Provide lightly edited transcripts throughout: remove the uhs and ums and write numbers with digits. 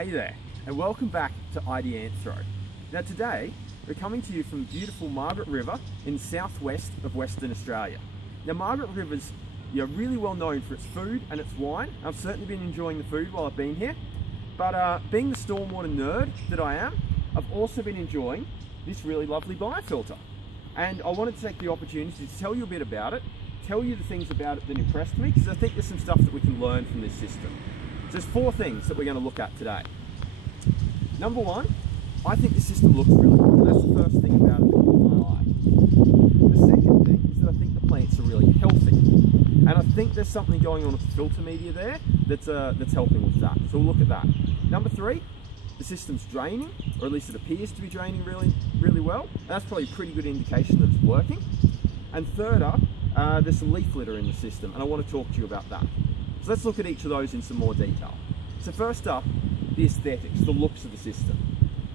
Hey there, and welcome back to Ideanthro. Now today, we're coming to you from beautiful Margaret River in the southwest of Western Australia. Now Margaret River's really well known for its food and its wine. I've certainly been enjoying the food while I've been here, but being the stormwater nerd that I am, I've also been enjoying this really lovely biofilter. And I wanted to take the opportunity to tell you a bit about it, tell you the things about it that impressed me, because I think there's some stuff that we can learn from this system. So there's 4 things that we're going to look at today. Number 1, I think the system looks really good. That's the first thing about it that caught my eye. The second thing is that I think the plants are really healthy. And I think there's something going on with the filter media there that's helping with that. So we'll look at that. Number 3, the system's draining, or at least it appears to be draining really well. And that's probably a pretty good indication that it's working. And third up, there's some leaf litter in the system, and I want to talk to you about that. So let's look at each of those in some more detail. So first up, the aesthetics, the looks of the system.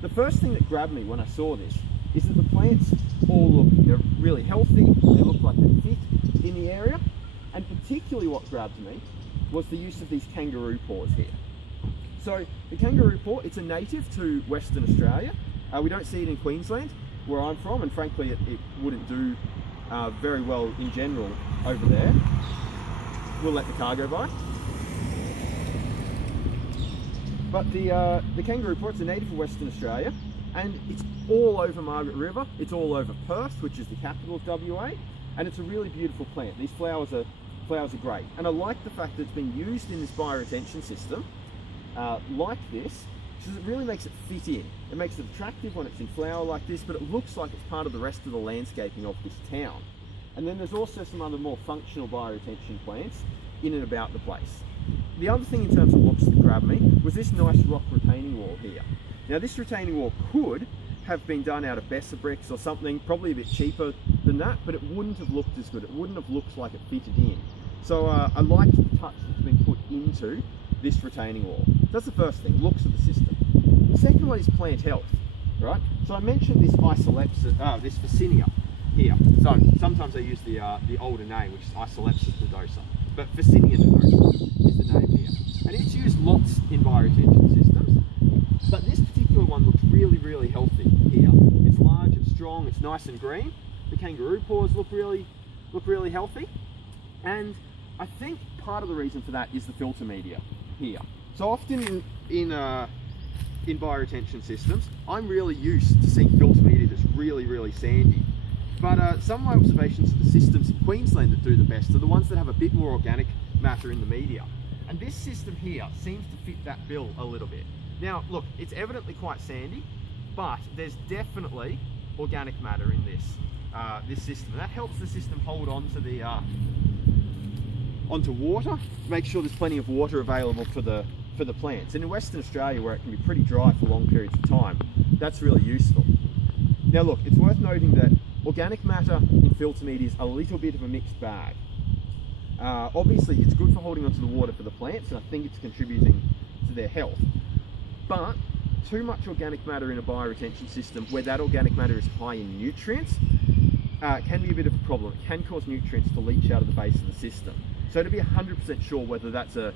The first thing that grabbed me when I saw this is that the plants all look really healthy, they look like they fit in the area, and particularly what grabbed me was the use of these kangaroo paws here. So the kangaroo paw, it's a native to Western Australia. We don't see it in Queensland, where I'm from, and frankly it wouldn't do very well in general over there. We'll let the car go by. But the kangaroo paw, it's a native of Western Australia, and it's all over Margaret River. It's all over Perth, which is the capital of WA, and it's a really beautiful plant. These flowers are great, and I like the fact that it's been used in this bioretention system like this, because it really makes it fit in. It makes it attractive when it's in flower like this, but it looks like it's part of the rest of the landscaping of this town. And then there's also some other more functional bioretention plants in and about the place. The other thing in terms of looks that grabbed me was this nice rock retaining wall here. Now this retaining wall could have been done out of Besser bricks or something, probably a bit cheaper than that, but it wouldn't have looked as good. It wouldn't have looked like it fitted in. So I liked the touch that's been put into this retaining wall. That's the first thing, looks of the system. The second one is plant health, right? So I mentioned this Isolepsis, this Phacenia here. So sometimes I use the older name, which is Isolepsis nodosa, but Phacenia nodosa is the name here. And it's used lots in bioretention systems, but this particular one looks really healthy here. It's large, it's strong, it's nice and green. The kangaroo paws look really healthy, and I think part of the reason for that is the filter media here. So often in bioretention systems, I'm really used to seeing filter media that's really sandy. But some of my observations of the systems in Queensland that do the best are the ones that have a bit more organic matter in the media. And this system here seems to fit that bill a little bit. Now, look, it's evidently quite sandy, but there's definitely organic matter in this system. And that helps the system hold on to onto water, make sure there's plenty of water available for the plants. And in Western Australia, where it can be pretty dry for long periods of time, that's really useful. Now look, it's worth noting that organic matter in filter media is a little bit of a mixed bag. Obviously it's good for holding onto the water for the plants, and I think it's contributing to their health. But too much organic matter in a bioretention system where that organic matter is high in nutrients can be a bit of a problem. It can cause nutrients to leach out of the base of the system. So to be 100% sure whether that's a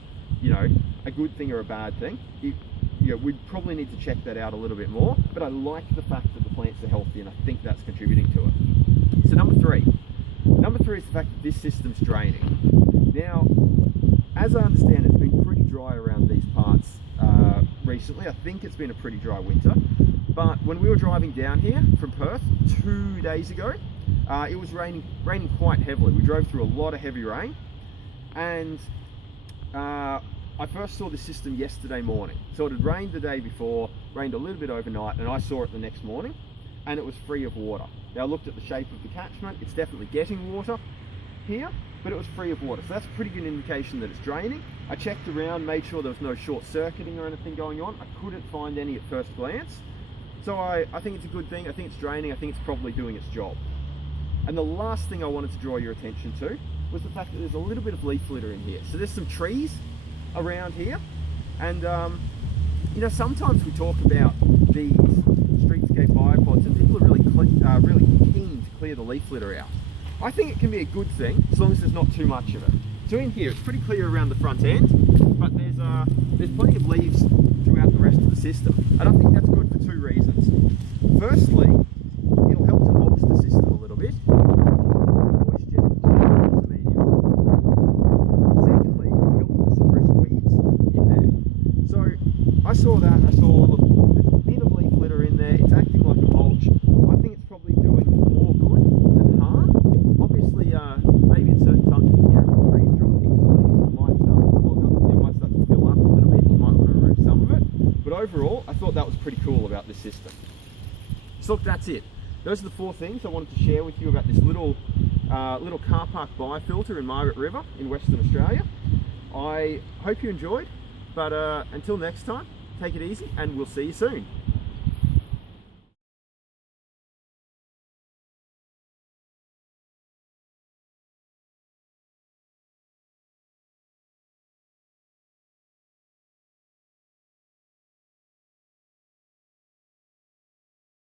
good thing or a bad thing, we'd probably need to check that out a little bit more, but I like the fact that the plants are healthy, and I think that's contributing to it. So number 3 is the fact that this system's draining. Now, as I understand, it's been pretty dry around these parts recently. I think it's been a pretty dry winter, but when we were driving down here from Perth 2 days ago, it was raining quite heavily. We drove through a lot of heavy rain, and I first saw the system yesterday morning. So it had rained the day before, rained a little bit overnight, and I saw it the next morning, and it was free of water. Now I looked at the shape of the catchment, it's definitely getting water here, but it was free of water. So that's a pretty good indication that it's draining. I checked around, made sure there was no short circuiting or anything going on. I couldn't find any at first glance. So I think it's a good thing. I think it's draining. I think it's probably doing its job. And the last thing I wanted to draw your attention to was the fact that there's a little bit of leaf litter in here. So there's some trees around here, and sometimes we talk about these streetscape biopods and people are really keen to clear the leaf litter out. I think it can be a good thing as long as there's not too much of it. So in here it's pretty clear around the front end, but there's plenty of leaves throughout the rest of system. And I think that's good for two reasons. Firstly, it'll help to mulch the system a little bit. Moisture into the medium. Secondly, it helps to suppress weeds in there. So I saw that, I saw, look, there's a bit of leaf litter in there, it's acting like a mulch. I think it's probably doing more good than harm. Obviously, maybe in certain times of the year, if the trees drop heaps of leaves, it might start to clog up, it might start to fill up a little bit, you might want to remove some of it. But overall, I thought that was pretty cool about this system. So look, that's it. Those are the 4 things I wanted to share with you about this little car park biofilter in Margaret River in Western Australia. I hope you enjoyed, but until next time, take it easy and we'll see you soon.